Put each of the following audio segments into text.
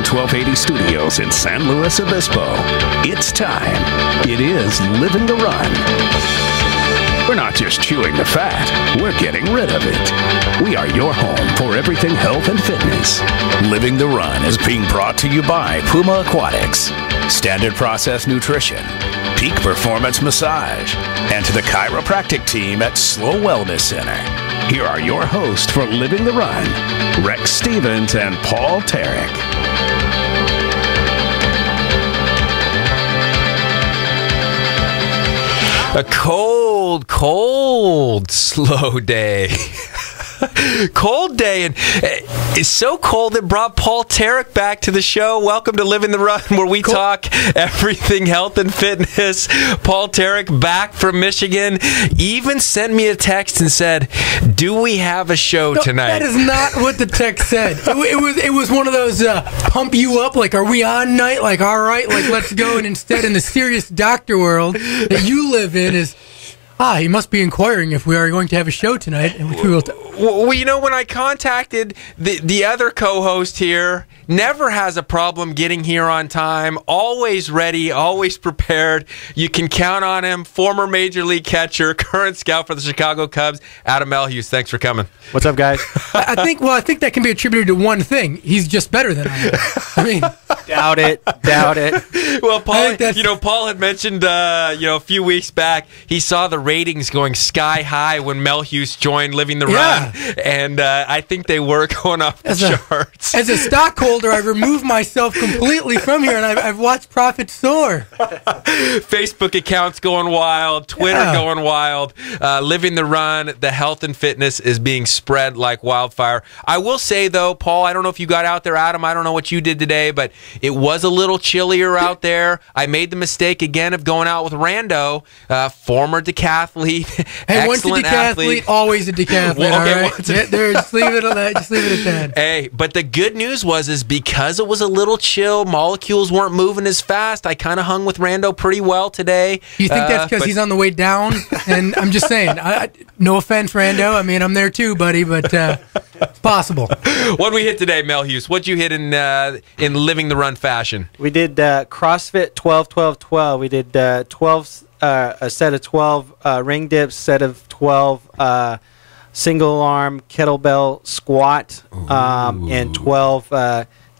ESPN 1280 studios in San Luis Obispo. It's time. It is Living the Run. We're not just chewing the fat, we're getting rid of it. We are your home for everything health and fitness. Living the Run is being brought to you by Puma Aquatics, Standard Process Nutrition, Peak Performance Massage, and to the chiropractic team at Slow Wellness Center. Here are your hosts for Living the Run, Rex Stevens and Paul Tarek. A cold, slow day. Cold day, and it's so cold it brought Paul Tarek back to the show. Welcome to Living the Run, where we talk everything health and fitness. Paul Tarek back from Michigan even sent me a text and said, do we have a show tonight? That is not what the text said. It was one of those pump you up, like, are we on night? Like, all right, like, let's go. And instead, in the serious doctor world that you live in is, he must be inquiring if we are going to have a show tonight. And we will well, you know, when I contacted the other co-host here, never has a problem getting here on time, always ready, always prepared. You can count on him. Former Major League catcher, current scout for the Chicago Cubs, Adam Melhuse. Thanks for coming. What's up, guys? I think that can be attributed to one thing. He's just better than I am. I mean, doubt it. Well, Paul, Paul had mentioned, a few weeks back, he saw the ratings going sky high when Melhuse joined Living the Run, and I think they were going off the charts. As a stockholder, I removed myself completely from here, and I've watched profits soar. Facebook accounts going wild, Twitter going wild. Living the Run, the health and fitness is being spread like wildfire. I will say, though, Paul, I don't know if you got out there, Adam, I don't know what you did today, but it was a little chillier out there. I made the mistake again of going out with Rando, former decathlete, hey, once a excellent decathlete, athlete. Always a decathlete, Well, okay, all right? Just leave it at that. Just leave it at that. Hey, but the good news is because it was a little chill, molecules weren't moving as fast, I kind of hung with Rando pretty well today. You think that's because he's on the way down? And I'm just saying, no offense, Rando. I mean, I'm there too, buddy, but it's possible. What did we hit today, Melhuse? What'd you hit in Living the Run fashion? We did CrossFit 12-12-12. We did a set of 12 ring dips, set of 12 single arm kettlebell squat, and 12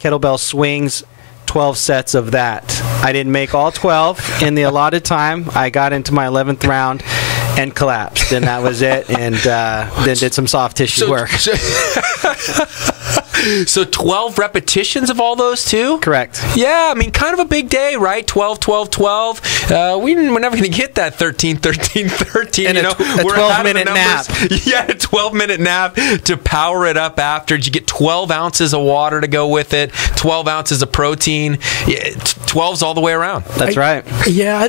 kettlebell swings, 12 sets of that. I didn't make all 12 in the allotted time. I got into my 11th round and collapsed, and that was it, and then did some soft tissue work. So 12 repetitions of all those too? Correct. Yeah, I mean, kind of a big day, right? 12, 12, 12. We're never going to get that 13, 13, 13. And a 12-minute nap. Yeah, a 12-minute nap to power it up after. Did you get 12 ounces of water to go with it? 12 ounces of protein? Yeah, 12's all the way around. That's right. Yeah,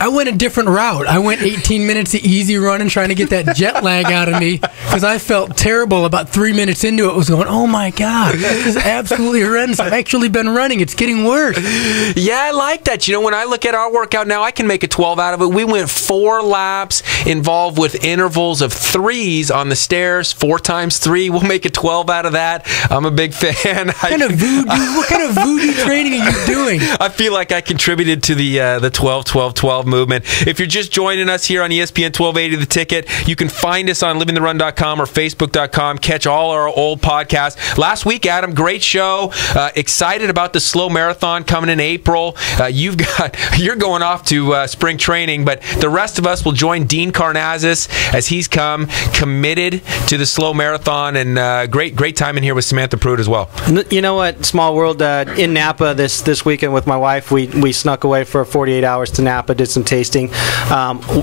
I went a different route. I went 18 minutes of easy running, trying to get that jet lag out of me, because I felt terrible about 3 minutes into it. Was going, oh my God, this is absolutely horrendous. I've actually been running. It's getting worse. Yeah, I like that. You know, when I look at our workout now, I can make a 12 out of it. We went 4 laps involved with intervals of 3s on the stairs, 4 times 3. We'll make a 12 out of that. I'm a big fan. What kind of voodoo training are you doing? I feel like I contributed to the 12-12-12 movement. If you're just joining us here on ESPN 1280 The Ticket, you can find us on livingtherun.com or facebook.com. Catch all our old podcasts. Last week, Adam, great show. Excited about the slow marathon coming in April. You're going off to spring training, but the rest of us will join Dean Karnazes as he's committed to the slow marathon, and great time in here with Samantha Pruitt as well. You know what? Small world. In Napa this weekend with my wife, we snuck away for 48 hours to Napa, did some tasting.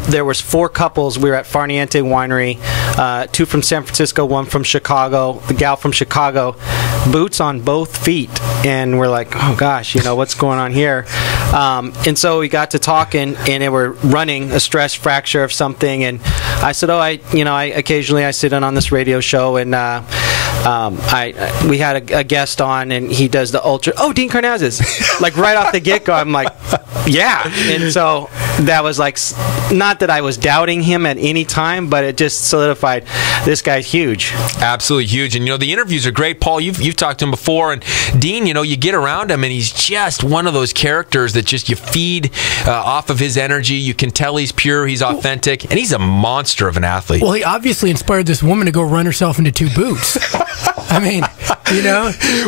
There was 4 couples. We were at Farniente Winery, 2 from San Francisco, 1 from Chicago. The gal from Chicago, boots on both feet, and we're like, oh gosh, what's going on here? And so we got to talking, and they were running a stress fracture of something, and I said, I occasionally sit in on this radio show, and we had a guest on, and he does the ultra. Oh, Dean Karnazes, like right off the get go. I'm like, yeah, and so that was like, not that I was doubting him at any time, but it just solidified this guy's huge. Absolutely huge. And, the interviews are great. Paul, you've talked to him before. And Dean, you get around him, and he's just one of those characters that just you feed off of his energy. You can tell he's pure, he's authentic, and he's a monster of an athlete. Well, he obviously inspired this woman to go run herself into 2 boots. I mean,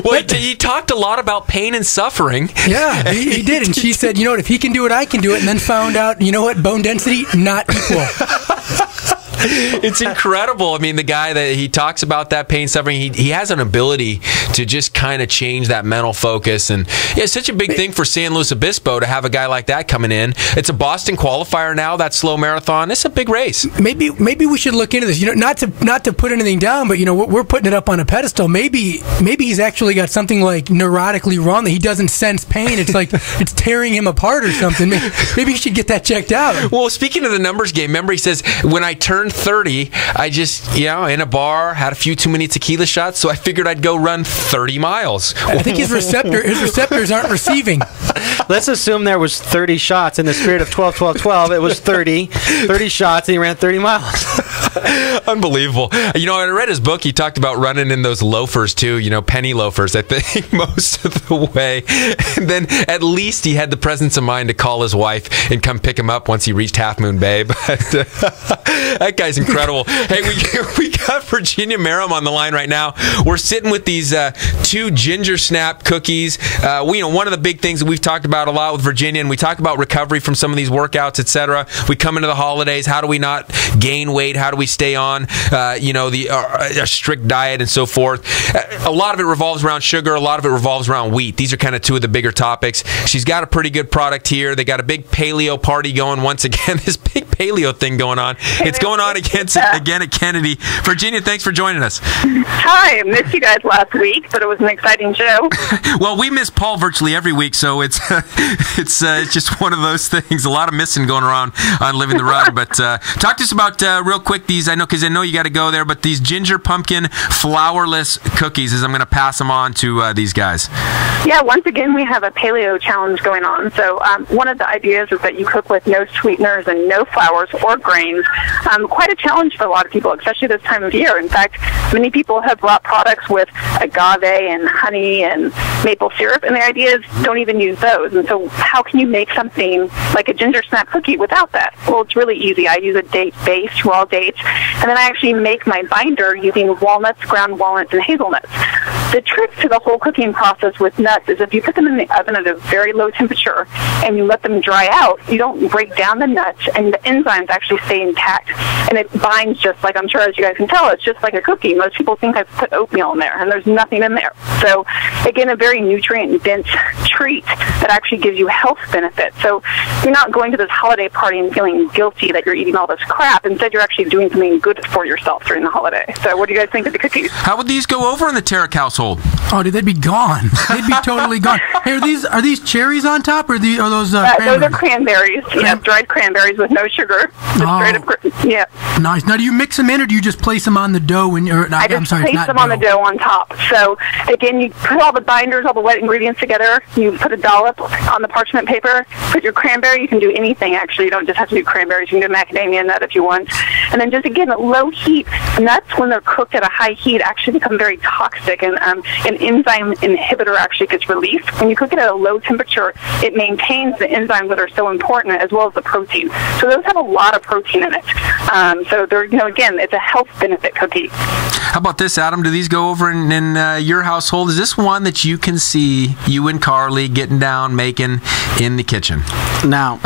Well, he talked a lot about pain and suffering. Yeah, he did. And she said, if he can do it, I can do it. And then found out, bone density, not equal. It's incredible. I mean, the guy that he talks about that pain, suffering, he has an ability to just kind of change that mental focus. And it's such a big thing for San Luis Obispo to have a guy like that coming in. It's a Boston qualifier now, that slow marathon. It's a big race. Maybe we should look into this. Not to put anything down, but we're putting it up on a pedestal. Maybe he's actually got something like neurotically wrong that he doesn't sense pain. It's like it's tearing him apart or something. Maybe he should get that checked out. Well, speaking of the numbers game, remember he says, when I turned 30, I just, in a bar, had a few too many tequila shots, so I figured I'd go run 30 miles. I think his receptors aren't receiving. Let's assume there was 30 shots in the spirit of 12-12-12. It was 30 shots, and he ran 30 miles. Unbelievable. I read his book. He talked about running in those loafers, too, penny loafers, I think, most of the way. And then at least he had the presence of mind to call his wife and come pick him up once he reached Half Moon Bay. But that guy's incredible. Hey, we got Virginia Merrim on the line right now. We're sitting with these 2 ginger snap cookies. One of the big things that we've talked about a lot with Virginia, and we talk about recovery from some of these workouts, etc. We come into the holidays. How do we not gain weight? How do we stay on, a strict diet and so forth? A lot of it revolves around sugar. A lot of it revolves around wheat. These are kind of 2 of the bigger topics. She's got a pretty good product here. They got a big paleo party going once again. This big paleo thing going on. It's going on again at Kennedy. Virginia, thanks for joining us. Hi, I missed you guys last week, but it was an exciting show. Well, we miss Paul virtually every week, so it's just one of those things. A lot of missing going around on Living the Run. But talk to us about real quick these. I know you got to go there, but these ginger pumpkin flourless cookies. As I'm going to pass them on to these guys. Yeah, once again we have a paleo challenge going on. So one of the ideas is that you cook with no sweeteners and no flours or grains. Quite a challenge for a lot of people, especially this time of year. In fact, many people have brought products with agave and honey and maple syrup, and the idea is don't even use those. And so how can you make something like a ginger snap cookie without that? Well, it's really easy. I use a date base, raw dates, and then I actually make my binder using walnuts, ground walnuts, and hazelnuts. The trick to the whole cooking process with nuts is if you put them in the oven at a very low temperature and you let them dry out, you don't break down the nuts, and the enzymes actually stay intact. And it binds just like, I'm sure as you guys can tell, it's just like a cookie. Most people think I've put oatmeal in there, and there's nothing in there. So, again, a very nutrient-dense treat that actually gives you health benefits. So you're not going to this holiday party and feeling guilty that you're eating all this crap. Instead, you're actually doing something good for yourself during the holiday. So what do you guys think of the cookies? How would these go over in the Tarek household? Oh, dude, they'd be gone. They'd be totally gone. Hey, are these cherries on top, or are those cranberries? Those are cranberries. Yeah, dried cranberries with no sugar. Straight up, yeah. Nice. Now, do you mix them in, or do you just place them on the dough? I just place them on the dough on top. So, again, you put all the binders, all the wet ingredients together. You put a dollop on the parchment paper. Put your cranberry. You can do anything, actually. You don't just have to do cranberries. You can do macadamia nut if you want. And then just, again, at low heat. Nuts, when they're cooked at a high heat, actually become very toxic, and an enzyme inhibitor actually gets released. When you cook it at a low temperature, it maintains the enzymes that are so important, as well as the protein. So those have a lot of protein in it. So they're, again, it's a health benefit cookie. How about this, Adam? Do these go over in your household? Is this one that you can see you and Carly getting down, making in the kitchen? Now,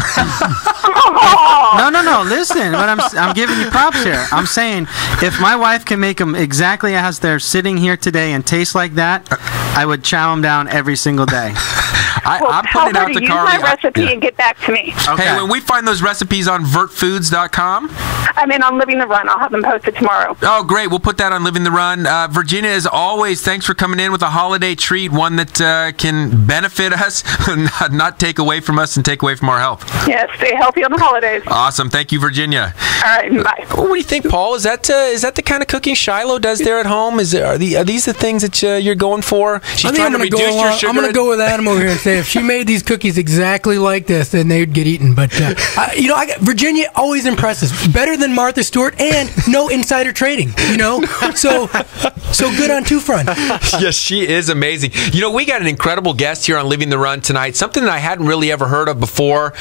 no. Listen, but I'm giving you props here. I'm saying if my wife can make them exactly as they're sitting here today and taste like that, I would chow them down every single day. I'm putting it out to Carly. Use my recipe and get back to me. Okay. Hey, when we find those recipes on vertfoods.com? I'm in on Living the Run. I'll have them posted tomorrow. Oh, great. We'll put that on Living the Run. Virginia, as always, thanks for coming in with a holiday treat, one that can benefit us, not take away from us and take away from our health. Yes, stay healthy on the holidays. Awesome. Thank you, Virginia. All right, bye. What do you think, Paul? Is that the kind of cooking Shiloh does there at home? Are these the things that you're going for? She's trying to reduce your sugar. I'm going to go with Adam over here and say say if she made these cookies exactly like this, then they would get eaten. But Virginia always impresses. Better than Martha Stewart, and no insider trading. So good on two fronts. Yes, she is amazing. We got an incredible guest here on Living the Run tonight. Something that I hadn't really ever heard of before.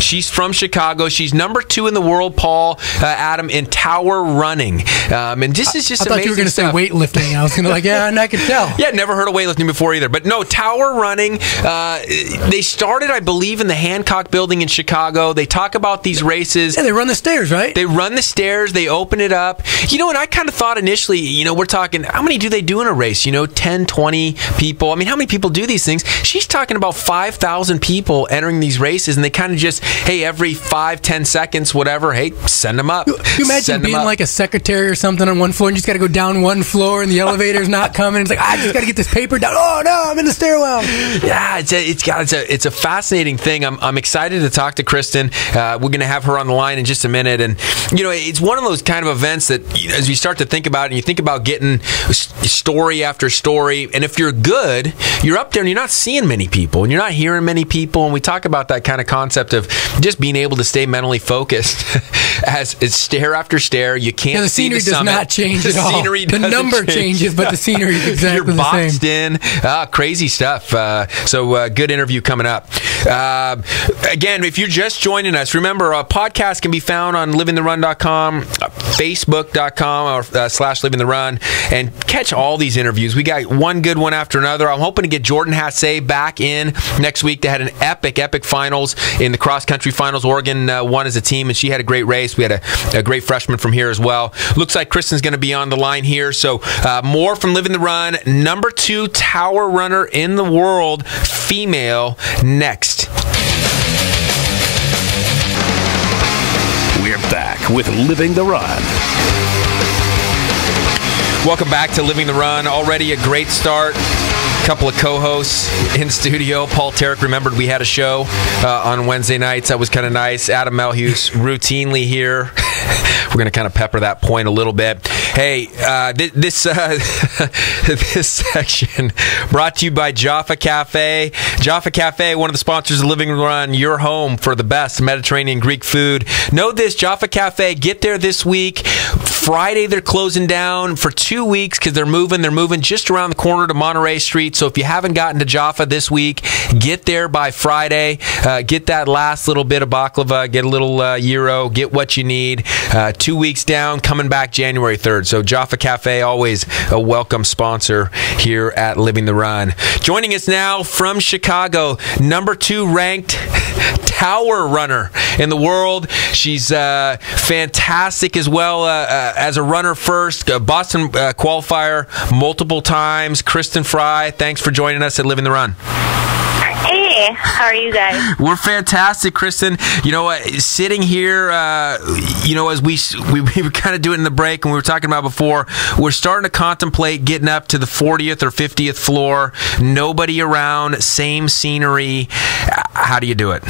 She's from Chicago. She's number 2 in the world, Paul, Adam, in tower running. And this is just I thought amazing you were going to say stuff. weightlifting. I was going to and I could tell. Yeah, never heard of weightlifting before either. But no, tower running. They started, I believe, in the Hancock Building in Chicago. They talk about these races. Yeah, they run the stairs, right? They run the stairs. They open it up. And I kind of thought initially, we're talking, how many do they do in a race? 10, 20 people. I mean, how many people do these things? She's talking about 5,000 people entering these races, and they kind of just, hey, every 5-10 seconds, whatever, hey, send them up. You imagine being like a secretary or something on one floor, and you just got to go down one floor, and the elevator's not coming. It's like, I just got to get this paper down. Oh, no, I'm in the stairwell. Yeah, it's a fascinating thing. I'm excited to talk to Kristin. We're going to have her on the line in just a minute. And, it's one of those kind of events that, as you start to think about it, and you think about getting story after story, and if you're good, you're up there and you're not seeing many people, and you're not hearing many people. And we talk about that kind of concept of just being able to stay mentally focused as it's stair after stair. You can't the see the scenery does not change at all. The number changes, but the scenery is exactly you're the same. boxed in. Crazy stuff. So good interview coming up. Again, if you're just joining us, remember, a podcast can be found on livingtherun.com, facebook.com or /livingtherun, and catch all these interviews. We got one good one after another. I'm hoping to get Jordan Hasse back in next week. They had an epic finals in the cross-country finals. Oregon won as a team, and she had a great race. We had a great freshman from here as well. Looks like Kristin's going to be on the line here. So more from Living the Run. Number 2 tower runner in the world, female, next. We're back with Living the Run. Welcome back to Living the Run. Already a great start. Couple of co-hosts in studio. Paul Tarek remembered we had a show on Wednesday nights. That was kind of nice. Adam Melhuse routinely here. We're going to kind of pepper that point a little bit. Hey, this section brought to you by Jaffa Cafe. Jaffa Cafe, one of the sponsors of Living the Run, your home for the best Mediterranean Greek food. Know this, Jaffa Cafe, get there this week. Friday, they're closing down for 2 weeks because they're moving. They're moving just around the corner to Monterey Street. So if you haven't gotten to Jaffa this week, get there by Friday. Get that last little bit of baklava. Get a little gyro. Get what you need. 2 weeks down, coming back January 3rd. So Jaffa Cafe, always a welcome sponsor here at Living the Run. Joining us now from Chicago, number 2 ranked tower runner in the world. She's fantastic as well as a runner first. Boston qualifier multiple times. Kristin Frey, thanks for joining us at Living the Run. Hey, how are you guys? We're fantastic, Kristin. Sitting here, as we were kind of doing it in the break and we were talking about before, we're starting to contemplate getting up to the 40th or 50th floor. Nobody around, same scenery. How do you do it?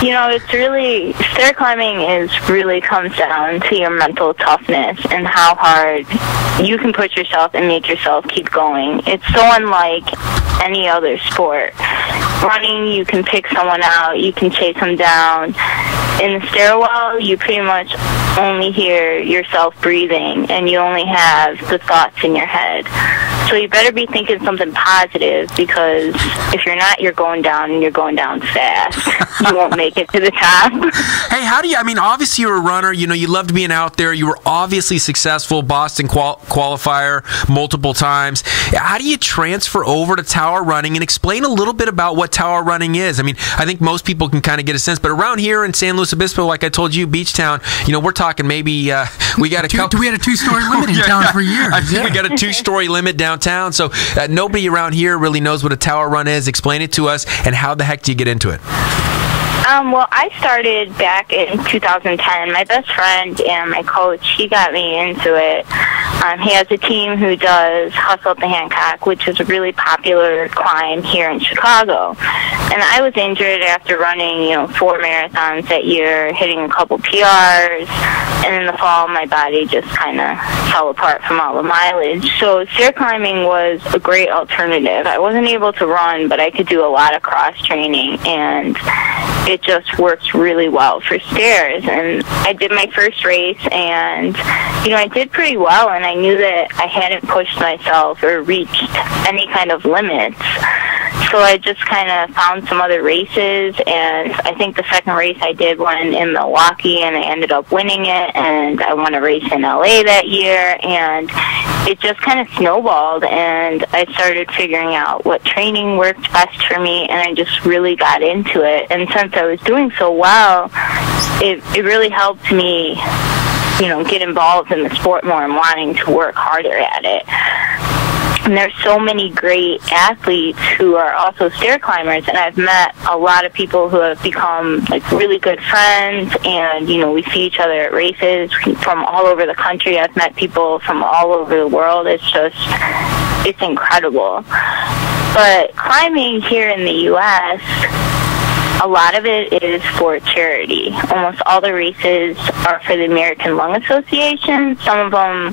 It's really, stair climbing really comes down to your mental toughness and how hard you can push yourself and make yourself keep going. It's so unlike any other sport. Running, you can pick someone out, you can chase them down. In the stairwell, you pretty much only hear yourself breathing, and you only have the thoughts in your head. So you better be thinking something positive, because if you're not, you're going down, and you're going down fast. You won't make it to the top. Hey, obviously you're a runner. You loved being out there. You were obviously successful, Boston qualifier multiple times. How do you transfer over to tower running, and explain a little bit about what tower running is? I mean, I think most people can kind of get a sense, but around here in San Luis Obispo, like I told you, Beach Town, we're talking maybe we got a couple. We had a 2-story limit in town for years. I think we got a 2-story limit downtown, so nobody around here really knows what a tower run is. Explain it to us, and how the heck do you get into it? Well, I started back in 2010. My best friend and my coach, he got me into it. He has a team who does Hustle Up the Hancock, which is a really popular climb here in Chicago. And I was injured after running, 4 marathons that year, hitting a couple PRs, and in the fall my body just kind of fell apart from all the mileage. So stair climbing was a great alternative. I wasn't able to run, but I could do a lot of cross training, and it just works really well for stairs. And I did my first race, and I did pretty well, and I knew that I hadn't pushed myself or reached any kind of limits. So I just kind of found some other races, and I think the second race I did one in Milwaukee, and I ended up winning it, and I won a race in LA that year, and it just kind of snowballed, and I started figuring out what training worked best for me, and I just really got into it. And since I was doing so well, it really helped me, get involved in the sport more and wanting to work harder at it. And there's so many great athletes who are also stair climbers, and I've met a lot of people who have become really good friends, and we see each other at races from all over the country. I've met people from all over the world. It's incredible. But climbing here in the U.S., a lot of it is for charity. Almost all the races are for the American Lung Association. Some of them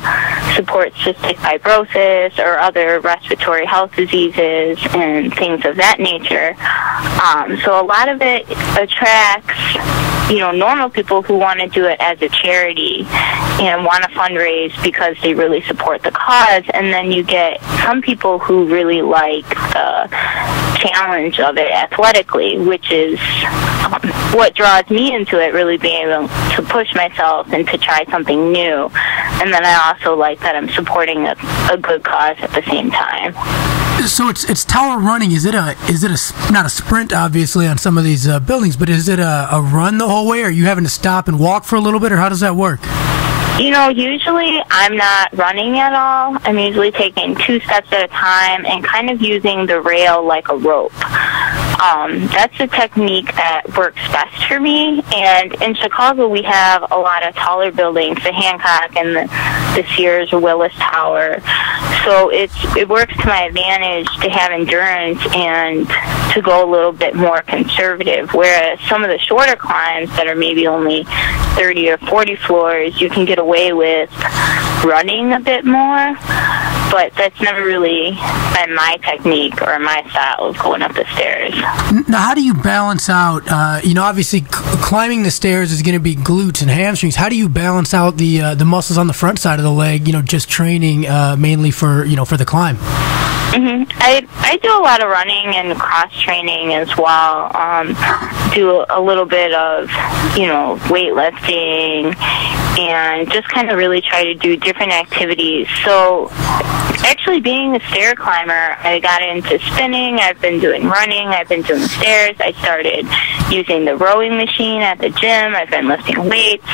support cystic fibrosis or other respiratory health diseases and things of that nature. So a lot of it attracts, normal people who want to do it as a charity and want to fundraise because they really support the cause. And then you get some people who really like the challenge of it athletically, which is what draws me into it, really being able to push myself and to try something new. And then I also like that I'm supporting a good cause at the same time. So it's tower running. Is it not a sprint, obviously, on some of these buildings, but is it a run the whole way? Or are you having to stop and walk for a little bit, or how does that work? Usually I'm not running at all. I'm usually taking 2 steps at a time and kind of using the rail like a rope. That's a technique that works best for me. And in Chicago, we have a lot of taller buildings, the Hancock and the Sears or Willis Tower. So it works to my advantage to have endurance and to go a little bit more conservative, whereas some of the shorter climbs that are maybe only 30 or 40 floors, you can get away with running a bit more, but that's never really been my technique or my style of going up the stairs. Now, how do you balance out, obviously climbing the stairs is going to be glutes and hamstrings. How do you balance out the muscles on the front side of the leg, just training mainly for the climb? I do a lot of running and cross training as well. Do a little bit of, weightlifting, and just kind of really try to do different activities. So actually being a stair climber, I got into spinning. I've been doing running. I've been doing stairs. I started using the rowing machine at the gym. I've been lifting weights.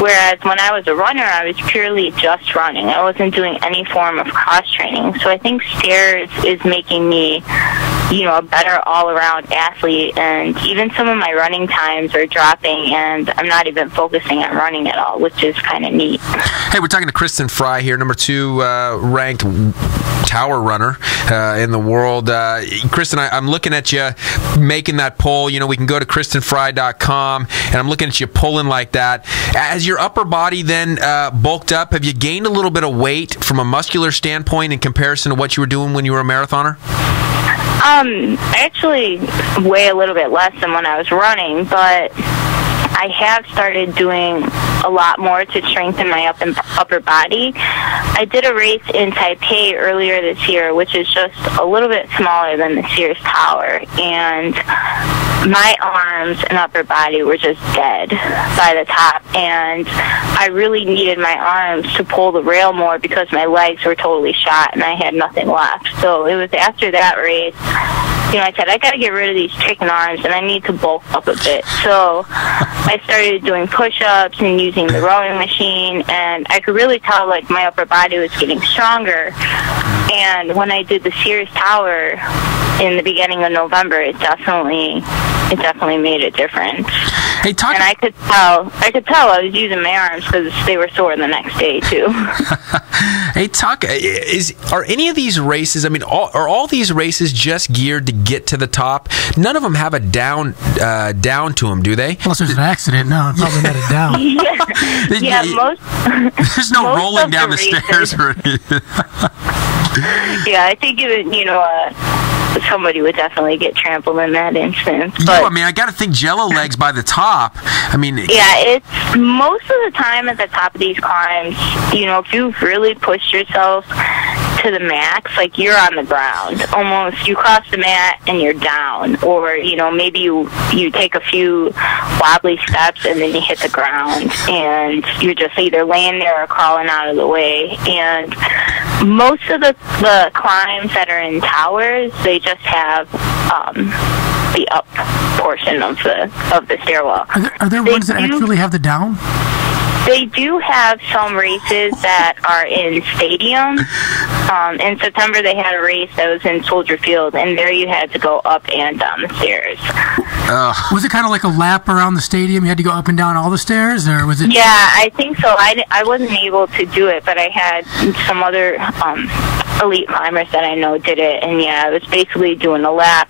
Whereas when I was a runner, I was purely just running. I wasn't doing any form of cross training. So I think stairs is making me, a better all-around athlete. And even some of my running times are dropping, and I'm not even focusing on running at all, which is kind of neat. Hey, we're talking to Kristin Frey here, number 2 ranked tower runner in the world. Kristin, I'm looking at you making that pull. We can go to KristinFrey.com, and I'm looking at you pulling like that. As your upper body then bulked up, have you gained a little bit of weight from a muscular standpoint in comparison to what you were doing when you were a marathoner? I actually weigh a little bit less than when I was running, but I have started doing a lot more to strengthen my upper body. I did a race in Taipei earlier this year, which is just a little bit smaller than the Sears Tower, and my arms and upper body were just dead by the top, and I really needed my arms to pull the rail more because my legs were totally shot and I had nothing left. So it was after that race, I said, I got to get rid of these chicken arms and I need to bulk up a bit. So I started doing push-ups and using the rowing machine, and I could really tell my upper body was getting stronger. And when I did the Sears Tower, in the beginning of November, it definitely made a difference. Hey, and I could tell I was using my arms because they were sore the next day too. Hey, are any of these races? I mean, are all these races just geared to get to the top? None of them have a down to them, do they? Unless there's an accident, no, probably not a down. Most. There's no rolling down the stairs or anything. Yeah, I think somebody would definitely get trampled in that instance. But, I mean, I got to think Jello legs by the top. I mean, yeah, it's most of the time at the top of these climbs. If you've really pushed yourself to the max, like you're on the ground, almost you cross the mat and you're down, or maybe you take a few wobbly steps and then you hit the ground and you're just either laying there or crawling out of the way. And most of the climbs that are in towers, they just have the up portion of the stairwell. Are there ones that actually have the down? They do have some races that are in stadiums. In September, they had a race that was in Soldier Field, and there you had to go up and down the stairs. Was it kind of like a lap around the stadium? You had to go up and down all the stairs, or was it? Yeah, I think so. I wasn't able to do it, but I had some other elite climbers that I know did it, and yeah, it was basically doing a lap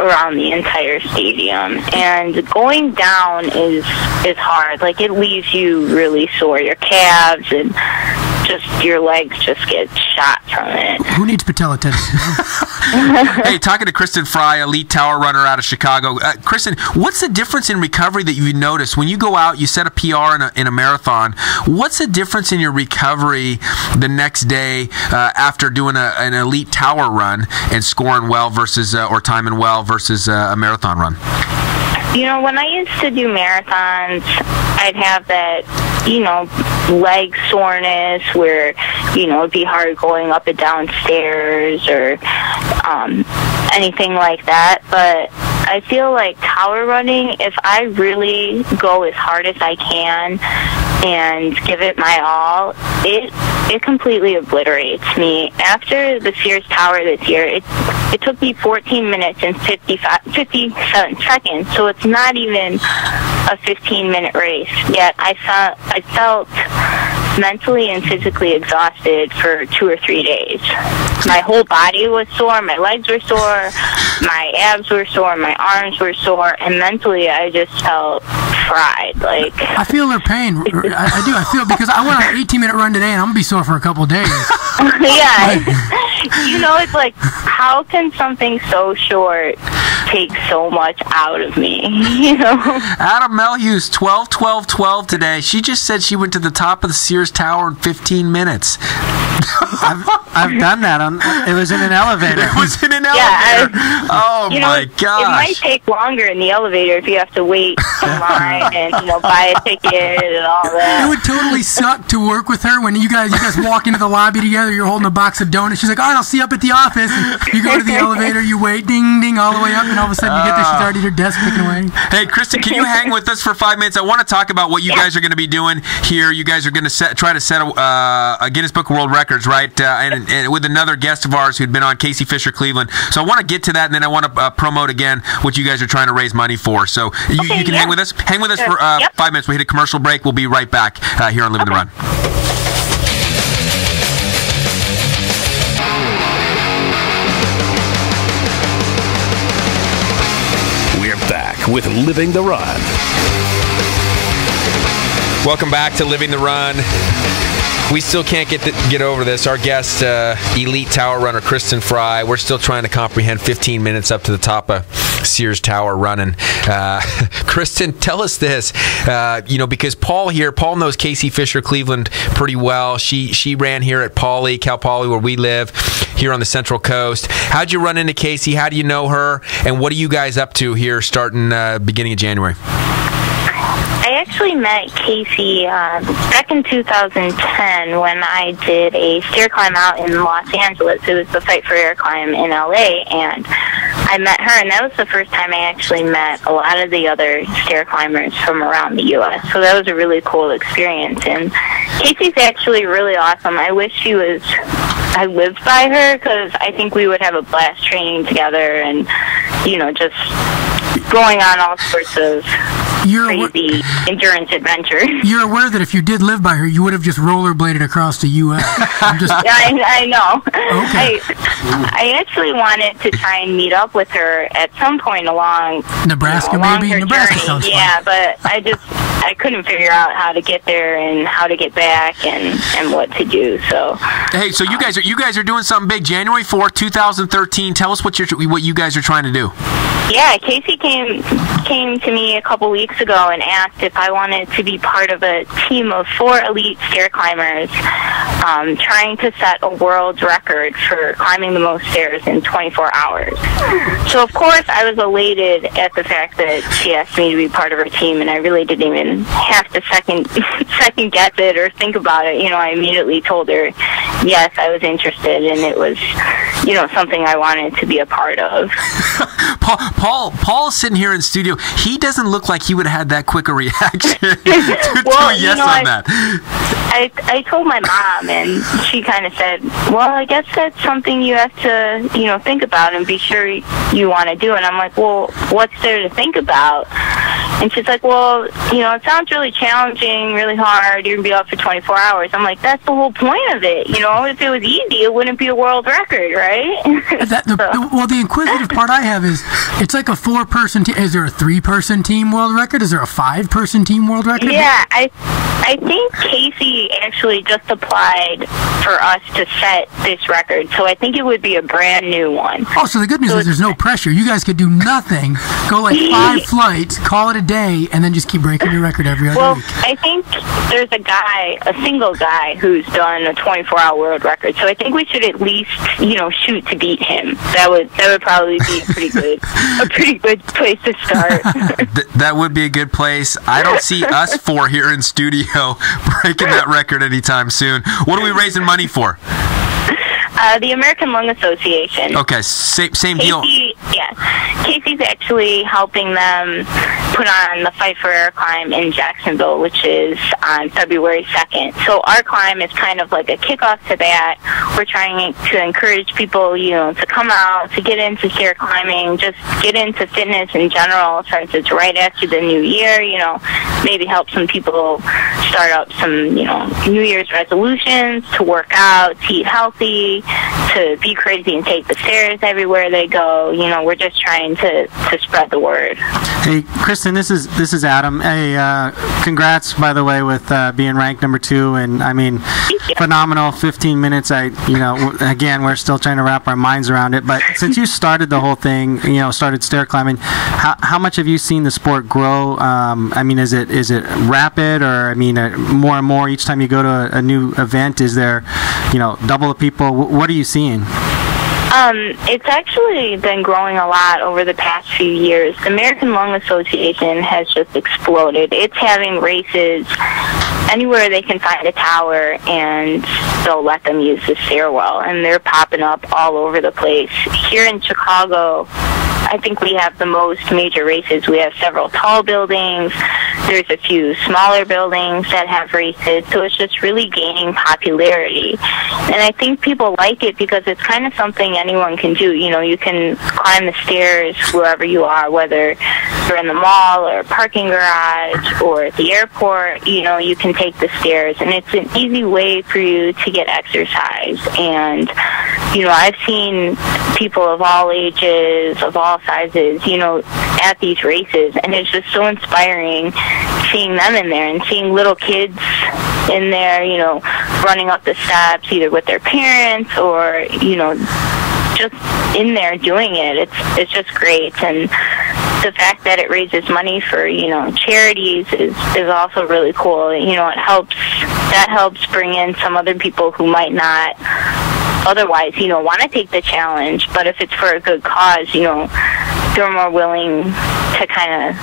around the entire stadium. And going down is hard. Like, it leaves you really sore. Your calves and just your legs just get shot from it. Who needs patella tendon? Hey, talking to Kristin Frey, elite tower runner out of Chicago. Kristin, what's the difference in recovery that you notice when you go out, you set a PR in a marathon? What's the difference in your recovery the next day after doing an elite tower run and scoring well versus or timing well versus a marathon run? When I used to do marathons, I'd have that, leg soreness where, it'd be hard going up and down stairs or anything like that. But I feel like tower running, if I really go as hard as I can and give it my all, it completely obliterates me. After the Sears Tower this year, it took me 14 minutes and 57 seconds, so it's not even a 15-minute race. Yet I felt mentally and physically exhausted for 2 or 3 days. My whole body was sore, my legs were sore, my abs were sore, my arms were sore, and mentally I just felt fried. Like, I feel their pain. I do. I feel, because I went on an 18-minute run today, and I'm going to be sore for a couple of days. Yeah. It's like, how can something so short take so much out of me? Adam Melhuse, 12-12-12 today. She just said she went to the top of the Sears Tower in 15 minutes. I've done that. It was in an elevator. It was in an elevator. My gosh. It might take longer in the elevator if you have to wait in line and buy a ticket and all that. It would totally suck to work with her when you guys walk into the lobby together. You're holding a box of donuts. She's like, "All right, I'll see you up at the office." And you go to the elevator, you wait, ding, ding, all the way up, and all of a sudden you get there, she's already at her desk picking away. Hey, Kristin, can you hang with us for 5 minutes? I want to talk about what you guys are going to be doing here. You guys are going to try to set a Guinness Book of World Records, right? And with another guest of ours who'd been on, Casey Fisher Cleveland. So I want to get to that, and then I want to promote again what you guys are trying to raise money for. So you can hang with us. Hang with us for 5 minutes. We hit a commercial break. We'll be right back here on Living the Run. We're back with Living the Run. Welcome back to Living the Run. We still can't get over this. Our guest, elite tower runner Kristin Frey, we're still trying to comprehend 15 minutes up to the top of Sears Tower running. Kristin, tell us this, because Paul knows Casey Fisher Cleveland pretty well. She ran here at Cal Poly, where we live, here on the Central Coast. How'd you run into Casey? How do you know her? And what are you guys up to here starting beginning of January? I actually met Casey back in 2010 when I did a stair climb out in Los Angeles. It was the Fight for Air climb in LA, and I met her, and that was the first time I actually met a lot of the other stair climbers from around the U.S., so that was a really cool experience. And Casey's actually really awesome. I wish she was I lived by her, because I think we would have a blast training together and, just going on all sorts of crazy endurance adventure. You're aware that if you did live by her, you would have just rollerbladed across the U.S. I know. Okay. I actually wanted to try and meet up with her at some point along Nebraska, along maybe? her Nebraska journey. sounds fun. Yeah, but I couldn't figure out how to get there and how to get back and what to do. So hey, so you guys are doing something big. January 4th, 2013. Tell us what you guys are trying to do. Yeah, Casey came to me a couple weeks ago and asked if I wanted to be part of a team of 4 elite stair climbers trying to set a world record for climbing the most stairs in 24 hours. So, of course, I was elated at the fact that she asked me to be part of her team, and I really didn't even have to second guess it or think about it. I immediately told her, yes, I was interested, and it was, something I wanted to be a part of. Paul's sitting here in studio. He doesn't look like he would have had that quick a reaction to a yes on that. I told my mom, and she kind of said, well, I guess that's something you have to, think about and be sure you want to do. And I'm like, well, what's there to think about? And she's like, well, it sounds really challenging, really hard. You're going to be up for 24 hours. I'm like, that's the whole point of it. If it was easy, it wouldn't be a world record, right? The inquisitive part I have is, it's like a 4-person team. Is there a 3-person team world record? Is there a 5-person team world record? Yeah, I think Casey actually just applied for us to set this record, so I think it would be a brand new one. Oh, so the good news is there's no pressure. You guys could do nothing, go like 5 flights, call it a day, and then just keep breaking your record every other week. I think there's a single guy who's done a 24-hour world record, so I think we should at least, shoot to beat him. That would probably be a pretty good place to start. That would be a good place. I don't see us 4 here in studio breaking that record anytime soon. What are we raising money for? The American Lung Association. Okay, same deal. Yeah, Casey's actually helping them put on the Fight for Air climb in Jacksonville, which is on February 2nd. So our climb is kind of like a kickoff to that. We're trying to encourage people, to come out, to get into stair climbing, just get into fitness in general, since it's right after the new year. Maybe help some people start up some, New Year's resolutions to work out, to eat healthy, to be crazy and take the stairs everywhere they go. We're just trying to spread the word. Hey, Kristin, this is Adam. Hey, congrats, by the way, with being ranked number 2, and I mean, phenomenal 15 minutes. Again, we're still trying to wrap our minds around it, but since you started the whole thing, started stair climbing, how much have you seen the sport grow? Is it rapid, or more and more each time you go to a new event? Is there, double the people? What are you seeing? It's actually been growing a lot over the past few years. The American Lung Association has just exploded. It's having races anywhere they can find a tower, and they'll let them use the stairwell, and they're popping up all over the place. Here in Chicago, I think we have the most major races. We have several tall buildings. There's a few smaller buildings that have races, so it's just really gaining popularity. And I think people like it because it's kind of something anyone can do. You can climb the stairs wherever you are, whether you're in the mall or a parking garage or at the airport. You can take the stairs, and it's an easy way for you to get exercise. And, I've seen people of all ages, of all sizes, at these races, and it's just so inspiring seeing them in there and seeing little kids in there, running up the steps either with their parents or, just in there doing it. It's just great. And the fact that it raises money for, charities is also really cool. That helps bring in some other people who might not otherwise, want to take the challenge. But if it's for a good cause, they're more willing to kind of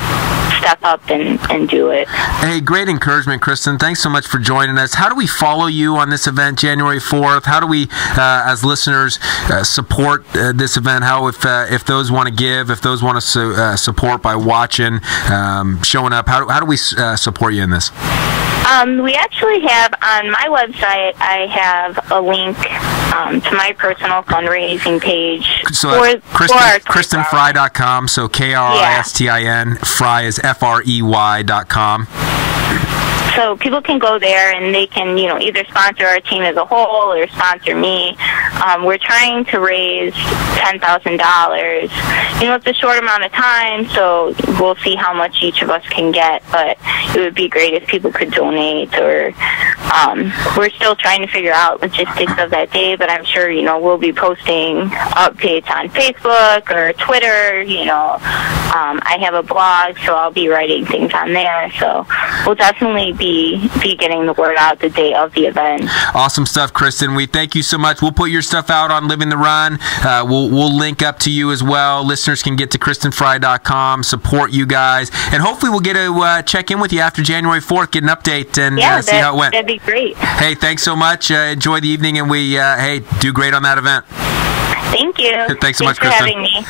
step up and do it. Hey, great encouragement, Kristin. Thanks so much for joining us. How do we follow you on this event, January 4th? How do we, as listeners, support this event? How, if those want to give, if those want to support by watching, showing up, how do we support you in this? We actually have, on my website, I have a link to my personal fundraising page. So for KristinFrey.com, so Kristin, Frey is FREY.com. So people can go there and they can, either sponsor our team as a whole or sponsor me. We're trying to raise $10,000. It's a short amount of time, so we'll see how much each of us can get. But it would be great if people could donate. Or we're still trying to figure out logistics of that day. But I'm sure we'll be posting updates on Facebook or Twitter. I have a blog, so I'll be writing things on there. So we'll definitely be getting the word out the day of the event. Awesome stuff, Kristin. We thank you so much. We'll put your stuff out on Living the Run. We'll link up to you as well. Listeners can get to KristinFrey.com, support you guys, and hopefully we'll get to check in with you after January 4th, get an update, and see how it went. That'd be great. Hey, thanks so much. Enjoy the evening, and we do great on that event. Thank you. Thanks so much, Kristin. For having me.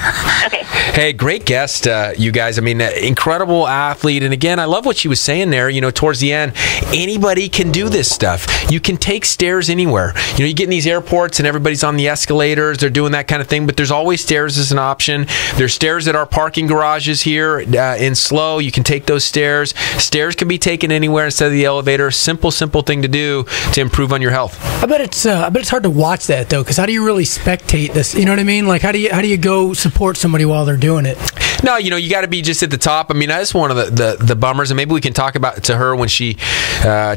Okay. Hey, great guest, you guys. I mean, incredible athlete. And again, I love what she was saying there, towards the end. Anybody can do this stuff. You can take stairs anywhere. You get in these airports and everybody's on the escalators. They're doing that kind of thing, but there's always stairs as an option. There's stairs at our parking garages here in SLO. You can take those stairs. Stairs can be taken anywhere instead of the elevator. Simple thing to do to improve on your health. I bet it's hard to watch that, though, because how do you really spectate this? You know what I mean? Like, how do you go support somebody while they're doing it? No, you got to be just at the top. I mean, that's one of the bummers, and maybe we can talk about it to her when she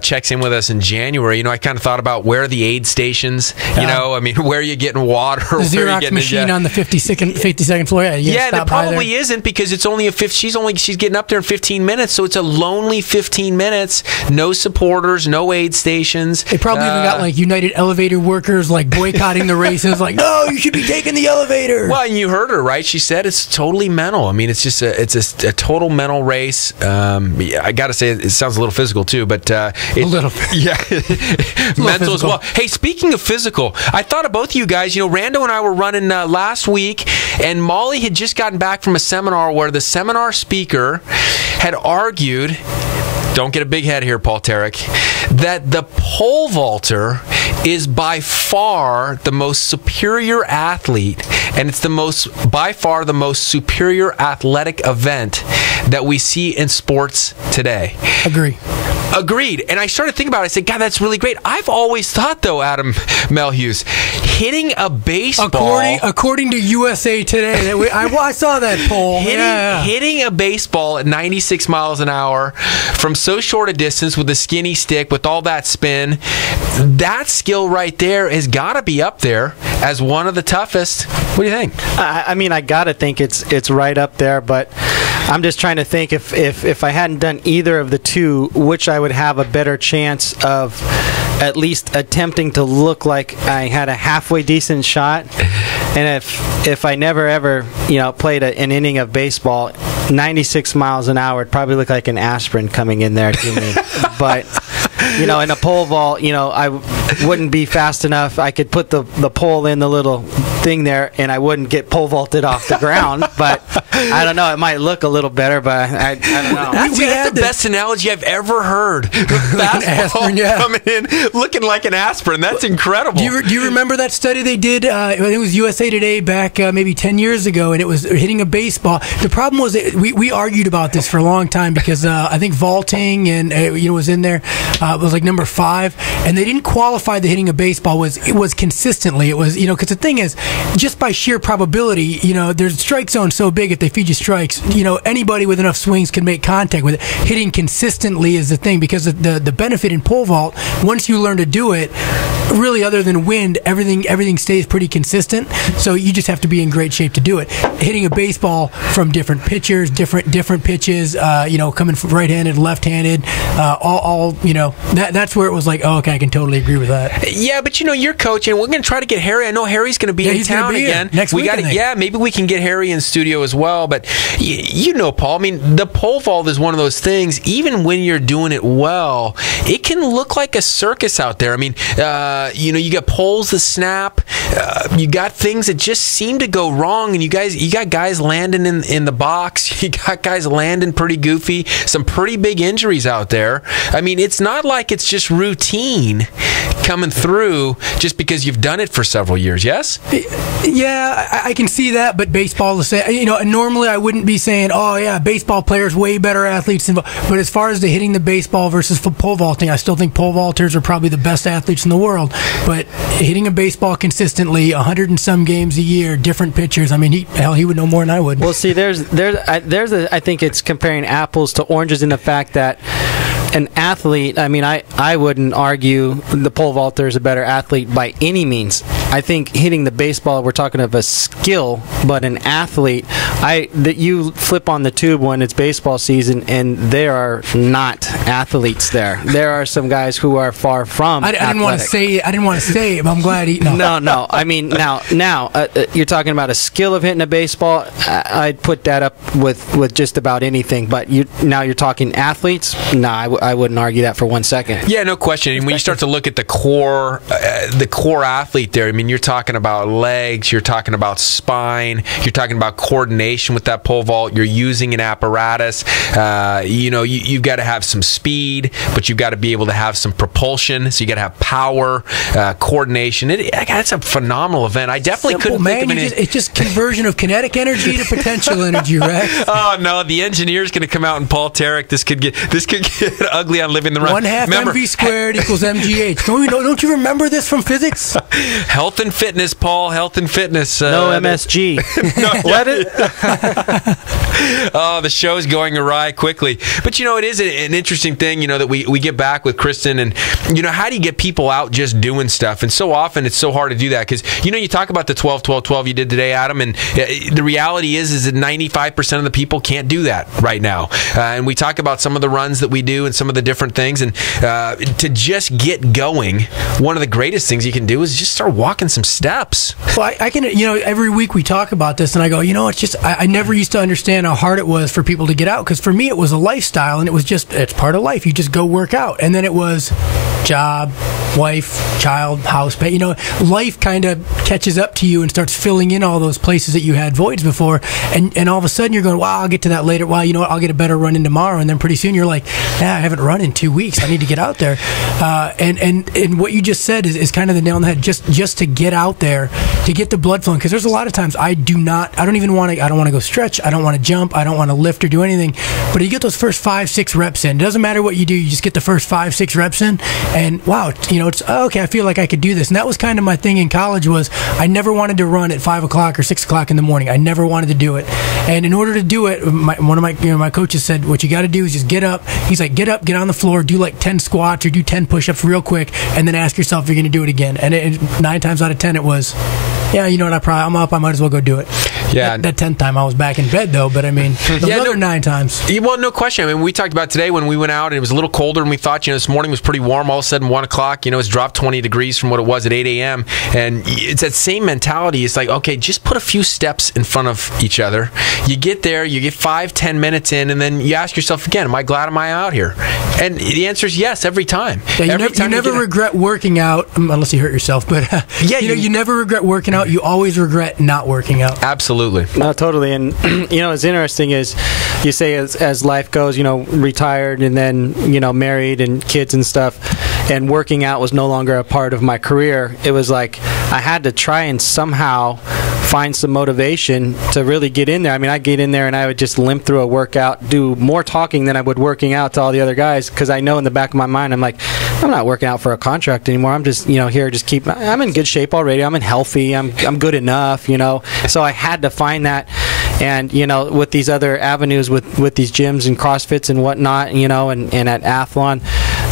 checks in with us in January. I kind of thought about where are the aid stations. Where are you getting water? The Xerox machine on the 52nd floor. Yeah, there probably isn't, because it's only she's getting up there in 15 minutes, so it's a lonely 15 minutes. No supporters, no aid stations. They probably even got United Elevator workers boycotting the races. No, you should be taking the elevator. Well, and you heard her, right? She said it's totally mental. I mean, it's just a total mental race. I got to say, it sounds a little physical too, but a little, yeah, mental as well. Hey, speaking of physical, I thought of both of you guys. Rando and I were running last week, and Molly had just gotten back from a seminar where the seminar speaker had argued. Don't get a big head here, Paul Tarek. That the pole vaulter is by far the most superior athlete, and it's by far the most superior athletic event that we see in sports today. Agreed. And I started thinking about it. I said, God, that's really great. I've always thought, though, Adam Melhuse, hitting a baseball... According to USA Today, I saw that poll. Hitting a baseball at 96 miles an hour from so short a distance with a skinny stick, with all that spin, that skill right there has got to be up there as one of the toughest. What do you think? I got to think it's right up there, but I'm just trying to think if I hadn't done either of the two, which I would have a better chance of at least attempting to look like I had a halfway decent shot. And if I never ever played an inning of baseball, 96 miles an hour, it'd probably look like an aspirin coming in there to me. But in a pole vault, I wouldn't be fast enough. I could put the pole in the little thing there, and I wouldn't get pole vaulted off the ground. But I don't know. It might look a little better, but I don't know. That's the best analogy I've ever heard. Fastball coming in, looking like an aspirin. That's incredible. Do you remember that study they did? It was USA Today back maybe 10 years ago, and it was hitting a baseball. The problem was we argued about this for a long time because I think vaulting and was in there. It was number 5, and they didn't qualify the hitting a baseball was consistently. It was because the thing is, just by sheer probability, there's strike zone so big if they feed you strikes, anybody with enough swings can make contact with it. Hitting consistently is the thing, because the benefit in pole vault, once you learn to do it, really other than wind, everything stays pretty consistent. So you just have to be in great shape to do it. Hitting a baseball from different pitchers, different pitches, coming from right-handed, left-handed, that's where it was okay, I can totally agree with that. Yeah, but you're coaching. We're going to try to get Harry. I know Harry's going to be in He's gonna town be here again. next week, I think. Yeah, maybe we can get Harry in studio as well. But you know, Paul, I mean, the pole vault is one of those things, even when you're doing it well, it can look like a circus out there. I mean, you know, you got poles that snap, you got things that just seem to go wrong, and you got guys landing in the box, you got guys landing pretty goofy, some pretty big injuries out there. I mean, it's not like it's just routine coming through just because you've done it for several years, yes? Yeah, I can see that, but baseball is saying, you know, normally I wouldn't be saying, oh yeah, baseball players way better athletes than, but as far as the hitting the baseball versus pole vaulting, I still think pole vaulters are probably the best athletes in the world. But hitting a baseball consistently, 100 and some games a year, different pitchers. I mean, he would know more than I would. Well, see, I think it's comparing apples to oranges in the fact that an athlete, I mean, I wouldn't argue the pole vaulter is a better athlete by any means. I think hitting the baseball, we're talking of a skill, but an athlete, that you flip on the tube when it's baseball season, and there are not athletes there. There are some guys who are far from. I didn't want to say it, but I'm glad he. No. I mean, now, you're talking about a skill of hitting a baseball. I'd put that up with just about anything. But now you're talking athletes. No, I wouldn't argue that for 1 second. Yeah, no question. And when you start to look at the core athlete there, I mean, you're talking about legs, you're talking about spine, you're talking about coordination with that pole vault. You're using an apparatus. You know, you've got to have some speed, but you've got to be able to have some propulsion. So you got to have power, coordination. It's a phenomenal event. I definitely couldn't think of it. It's just conversion of kinetic energy to potential energy, right? Oh no, the engineer's going to come out and Paul Tarek. This could get ugly on Living the Run. 1/2 mv squared equals mgh. Don't you remember this from physics? Health and fitness, Paul. Health and fitness. No MSG. Let it. Oh, the show's going awry quickly. But you know, it is an interesting thing. You know that we get back with Kristin, and you know, how do you get people out just doing stuff? And so often it's so hard to do that because you know, you talk about the 12-12-12 you did today, Adam, and the reality is that 95% of the people can't do that right now. And we talk about some of the runs that we do and some of the different things, and to just get going, one of the greatest things you can do is just start walking some steps. Well, I can, you know, every week we talk about this, and I go, you know, it's just I never used to understand how hard it was for people to get out, because for me it was a lifestyle, and it was just, it's part of life. You just go work out, and then it was job, wife, child, house, pay. You know, life kind of catches up to you and starts filling in all those places that you had voids before, and all of a sudden you're going, wow, I'll get to that later. Well, you know what, I'll get a better run in tomorrow, and then pretty soon you're like, yeah, I haven't run in 2 weeks. I need to get out there. And what you just said is kind of the nail on the head. Just to get out there, to get the blood flowing, because there's a lot of times I don't want to go stretch. I don't want to jump. I don't want to lift or do anything. But you get those first 5-6 reps in. It doesn't matter what you do. You just get the first 5-6 reps in, and wow, you know, it's okay. I feel like I could do this. And that was kind of my thing in college. Was I never wanted to run at 5 o'clock or 6 o'clock in the morning. I never wanted to do it. And in order to do it, one of my coaches said, what you got to do is just get up. He's like, get up, get on the floor, do like 10 squats or do 10 push-ups real quick, and then ask yourself if you're going to do it again. And 9 times out of 10 it was, yeah, you know what, I'm up, I might as well go do it. Yeah. That 10th time I was back in bed, though, but I mean, those other 9 times. Well, no question. I mean, we talked about today when we went out, and it was a little colder, and we thought, you know, this morning was pretty warm. All of a sudden, 1 o'clock, you know, it's dropped 20 degrees from what it was at 8 a.m., and it's that same mentality. It's like, okay, just put a few steps in front of each other. You get there, you get 5-10 minutes in, and then you ask yourself again, am I glad am I out here? And the answer is yes, every time. Yeah, you never regret working out, unless you hurt yourself, but yeah, you never regret working out. You always regret not working out. Absolutely. No, totally. And you know, what's interesting is you say as life goes, you know, retired and then, you know, married and kids and stuff, and working out was no longer a part of my career. It was like I had to try and somehow find some motivation to really get in there. I mean, I'd get in there and I would just limp through a workout, do more talking than I would working out to all the other guys, because I know in the back of my mind, I'm like, I'm not working out for a contract anymore. I'm just, you know, here, just I'm in good shape already. I'm healthy. I'm good enough, you know. So I had to find that. And, you know, with these other avenues, with these gyms and CrossFits and whatnot, you know, and at Athlon,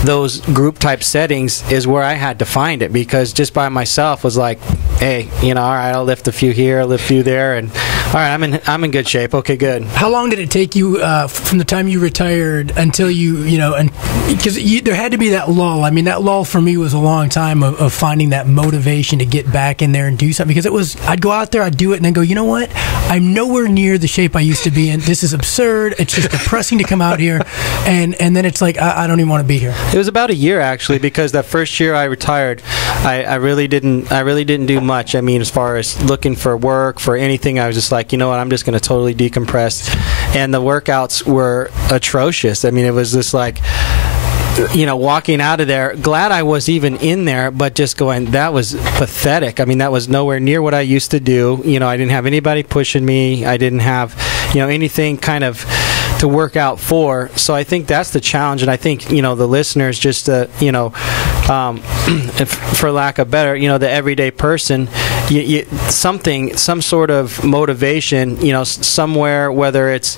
those group type settings is where I had to find it, because just by myself was like, hey, you know, all right, I'll lift a few here, I'll lift a few there, and All right, I'm in good shape. Okay, good. How long did it take you from the time you retired until because there had to be that lull. I mean, that lull for me was a long time of finding that motivation to get back in there and do something. Because I'd go out there, I'd do it, and then go, you know what? I'm nowhere near the shape I used to be in. This is absurd. It's just depressing to come out here, and then it's like I don't even want to be here. It was about a year actually, because that first year I retired, I really didn't do much. I mean, as far as looking for work, for anything, I was just like, you know what, I'm just going to totally decompress. And the workouts were atrocious. I mean, it was just like, walking out of there, glad I was even in there, but just going, that was pathetic. I mean, that was nowhere near what I used to do. I didn't have anybody pushing me. I didn't have, anything kind of to work out for. So I think that's the challenge. And I think, the listeners, just, if, for lack of better, the everyday person, some sort of motivation, somewhere, whether it's,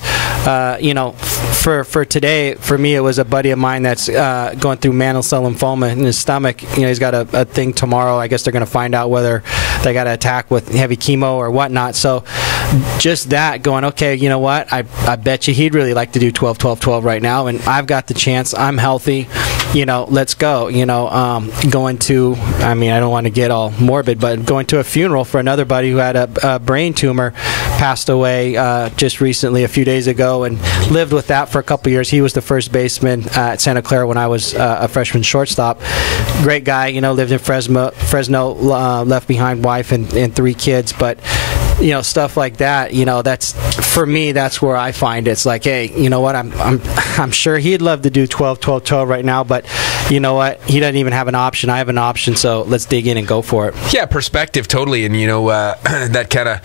for today, for me, it was a buddy of mine that's going through mantle cell lymphoma in his stomach. He's got a thing tomorrow. I guess they're going to find out whether they got to attack with heavy chemo or whatnot. So just that, going, okay, you know what? I bet you he'd really like to do 12-12-12 right now, and I've got the chance. I'm healthy. Let's go. Going to, I mean, I don't want to get all morbid, but going to a funeral for another buddy who had a brain tumor, passed away just recently, a few days ago, and lived with that for a couple years. He was the first baseman at Santa Clara when I was a freshman shortstop. Great guy, lived in Fresno, left behind wife and 3 kids, but stuff like that, that's, for me, that's where I find it's like, hey, you know what, I'm sure he'd love to do 12-12-12 right now, but you know what, he doesn't even have an option. I have an option, so let's dig in and go for it. Yeah, perspective, totally. And that kind of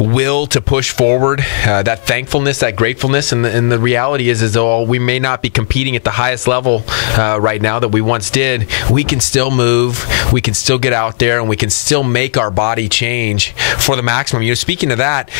will to push forward, that thankfulness, that gratefulness, and the reality is though we may not be competing at the highest level right now that we once did, we can still move, we can still get out there, and we can still make our body change for the maximum. Speaking of that,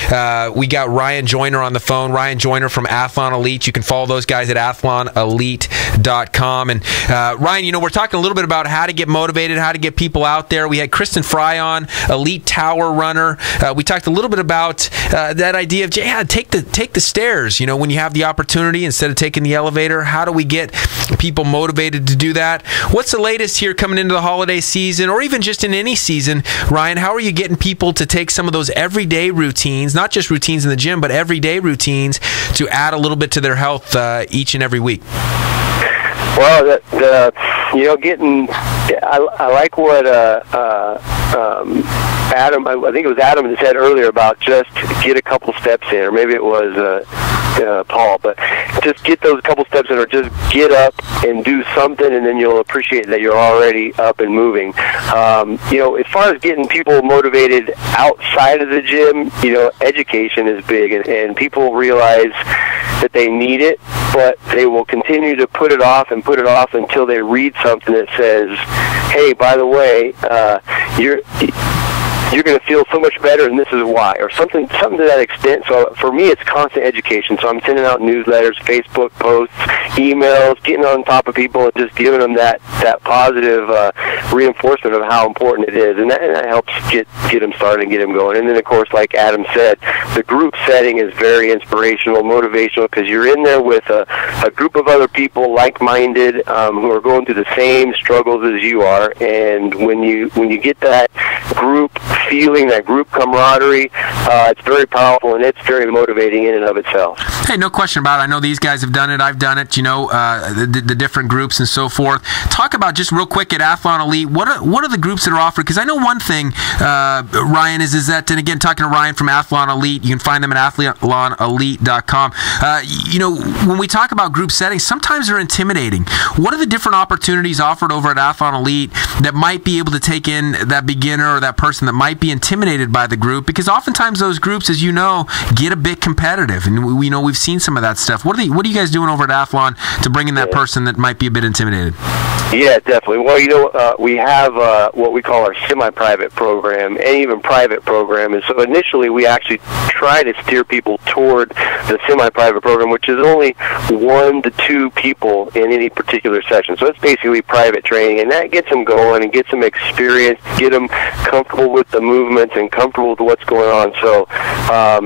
we got Ryan Joyner on the phone. Ryan Joyner from Athlon Elite. You can follow those guys at athlonelite.com. And Ryan, we're talking a little bit about how to get motivated, how to get people out there. We had Kristin Frey on, elite tower runner. We talked a little bit about that idea of, take the stairs, when you have the opportunity instead of taking the elevator. How do we get people motivated to do that? What's the latest here coming into the holiday season, or even just in any season, Ryan? How are you getting people to take some of those everyday routines, not just routines in the gym, but everyday routines, to add a little bit to their health each and every week? Well, I like what Adam, I think it was Adam that said earlier about just get a couple steps in, or maybe it was Paul, but just get those couple steps in, or just get up and do something, and then you'll appreciate that you're already up and moving. As far as getting people motivated outside of the gym, education is big, and people realize that they need it, but they will continue to put it off until they read something that says, hey, by the way, you're going to feel so much better, and this is why, or something to that extent. So for me, it's constant education. So I'm sending out newsletters, Facebook posts, emails, getting on top of people, and just giving them that positive reinforcement of how important it is, and that helps get them started and get them going. And then, of course, like Adam said, the group setting is very inspirational, motivational, because you're in there with a group of other people, like-minded, who are going through the same struggles as you are. And when you get that group feeling, that group camaraderie, it's very powerful, and it's very motivating in and of itself. Hey, no question about it. I know these guys have done it. I've done it, the different groups and so forth. Talk about, just real quick, at Athlon Elite, what are the groups that are offered? Because I know one thing, Ryan, is that, and again, talking to Ryan from Athlon Elite, you can find them at athlonelite.com. When we talk about group settings, sometimes they're intimidating. What are the different opportunities offered over at Athlon Elite that might be able to take in that beginner or that person that might be intimidated by the group? Because oftentimes those groups, as you know, get a bit competitive, and we've seen some of that stuff. What are you guys doing over at Athlon to bring in that person that might be a bit intimidated? Yeah, definitely. Well, we have what we call our semi-private program, and even private program. And so initially we actually try to steer people toward the semi-private program, which is only 1 to 2 people in any particular session. So it's basically private training, and that gets them going and gets them experience, get them comfortable comfortable with the movements and comfortable with what's going on. So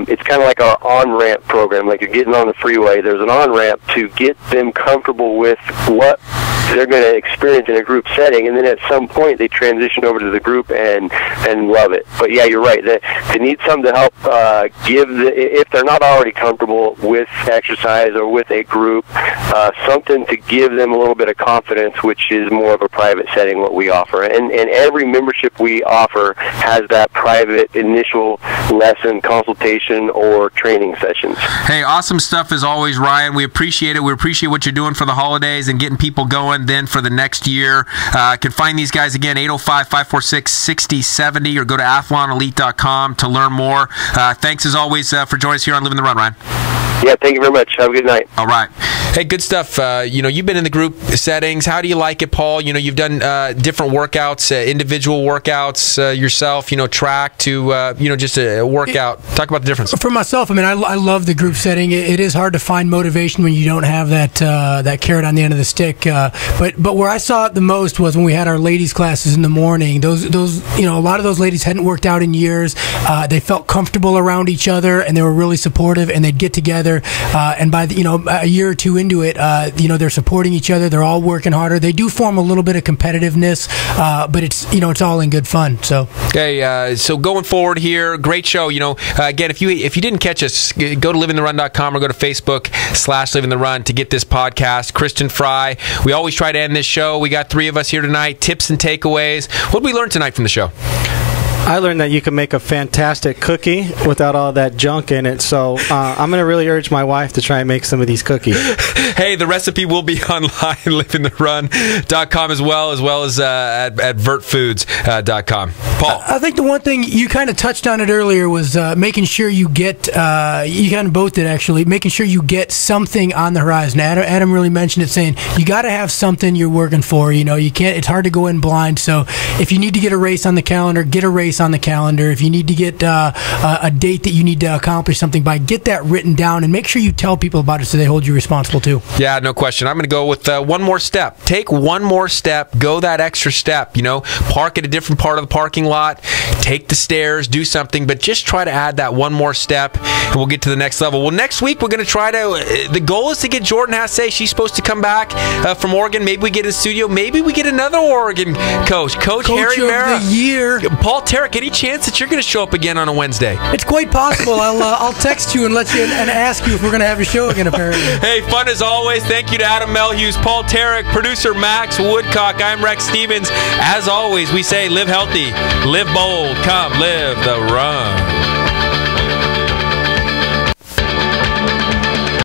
it's kind of like our on-ramp program. Like you're getting on the freeway, there's an on-ramp to get them comfortable with what they're going to experience in a group setting, and then at some point they transition over to the group and love it. But yeah, you're right. They need something to help if they're not already comfortable with exercise or with a group, something to give them a little bit of confidence, which is more of a private setting what we offer. And every membership we offer has that private initial lesson, consultation, or training sessions. Hey, awesome stuff as always, Ryan. We appreciate it. We appreciate what you're doing for the holidays and getting people going then for the next year. Can find these guys again, 805-546-6070, or go to athlonelite.com to learn more. Thanks as always for joining us here on Living the Run, Ryan. Yeah, thank you very much. Have a good night. All right. Hey, good stuff. You've been in the group settings. How do you like it, Paul? You've done different workouts, individual workouts yourself, track to, just a workout. Talk about the difference. For myself, I love the group setting. It is hard to find motivation when you don't have that carrot on the end of the stick. But where I saw it the most was when we had our ladies' classes in the morning. Those a lot of those ladies hadn't worked out in years. They felt comfortable around each other, and they were really supportive, and they'd get together. And by a year or two into it, they're supporting each other. They're all working harder. They do form a little bit of competitiveness, but it's all in good fun. So okay, so going forward here, great show. Again, if you didn't catch us, go to livingtherun.com or go to Facebook/livingtherun to get this podcast. Kristin Frey. We always try to end this show. We got 3 of us here tonight. Tips and takeaways. What did we learn tonight from the show? I learned that you can make a fantastic cookie without all that junk in it, so I'm going to really urge my wife to try and make some of these cookies. Hey, the recipe will be online, livingtherun.com as well as at vertfoods.com. Paul? I think the one thing, you kind of touched on it earlier, was making sure you get, you kind of both did actually, making sure you get something on the horizon. Adam really mentioned it, saying you got to have something you're working for. You can't, it's hard to go in blind, so if you need to get a race on the calendar, get a race on the calendar. If you need to get a date that you need to accomplish something by, get that written down and make sure you tell people about it so they hold you responsible too. Yeah, no question. I'm going to go with one more step. Take one more step. Go that extra step. Park at a different part of the parking lot. Take the stairs. Do something. But just try to add that one more step, and we'll get to the next level. Well, next week we're going to try to. The goal is to get Jordan Hasse. She's supposed to come back from Oregon. Maybe we get in the studio. Maybe we get another Oregon coach. Coach Harry Mara. Of the year. Paul Tarek. Any chance that you're going to show up again on a Wednesday? It's quite possible. I'll text you and let you and ask you if we're going to have a show again. Apparently. Hey, fun as always. Thank you to Adam Melhuse, Paul Tarek, producer Max Woodcock. I'm Rex Stevens. As always, we say live healthy, live bold, come live the run.